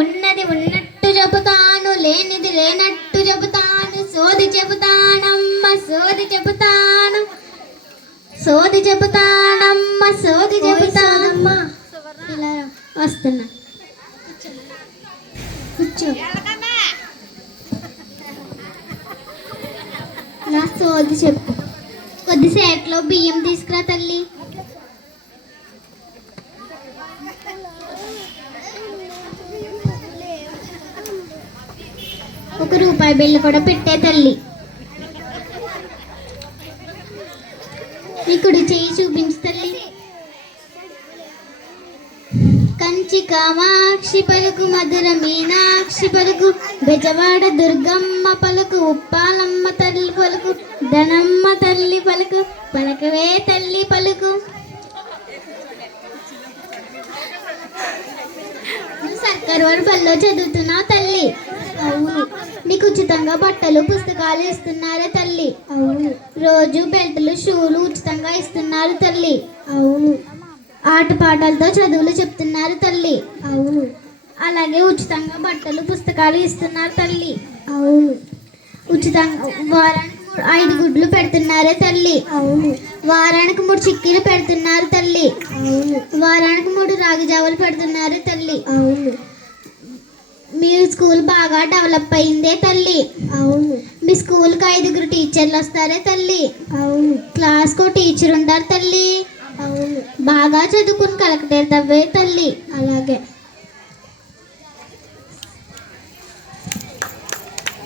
ఉన్నది ఉన్నట్టు చెబుతాను, లేనిది లేనట్టు చెబుతాను, సోది చెబుతానమ్మ సోది చెబుతాను, సోది చెబుతానమ్మ సోది చెబుతానమ్మ. ఇలా వస్తున్నా, కూర్చో. నా సోది చెప్పు. కొద్దిసేపట్లో బియ్యం తీసుకురా తల్లి. ₹1 బిల్లు కూడా పెట్టే తల్లి. నీ కుడి చెయ్యి చూపించు తల్లి. కంచి కామాక్షి పలుకు, మధుర మీనాక్షి పలుకు, బెజవాడ దుర్గమ్మ పలుకు, ఉప్పాలమ్మ తల్లి పలుకు, ధనమ్మ తల్లి పలుకు, పలకవే తల్లి పలుకు. నువ్వు సర్కారు వారి బడిలో చదువుతున్నావు తల్లి. అవును. నీకు ఉచితంగా బట్టలు పుస్తకాలు ఇస్తున్నారా తల్లి. అవును. రోజు బెల్టులు షూలు ఉచితంగా ఇస్తున్నారు తల్లి. అవును. ఆటపాటలతో చదువులు చెప్తున్నారు తల్లి. అవును. అలాగే ఉచితంగా బట్టలు పుస్తకాలు ఇస్తున్నారు తల్లి. అవును. ఉచితంగా వారానికి 5 గుడ్లు పెడుతున్నారే తల్లి. అవును. వారానికి 3 చిక్కీలు పెడుతున్నారు తల్లి. అవును. వారానికి 3 రాగి జావలు పెడుతున్నారు తల్లి. అవును. మీ స్కూల్ బాగా డెవలప్ అయిందే తల్లి. అవును. మీ స్కూల్కి 5 టీచర్లు వస్తారే తల్లి. అవును. క్లాస్కు టీచర్ ఉంటారు తల్లి. అవును. బాగా చదువుకుని కలెక్టర్ తవ్వే తల్లి. అలాగే.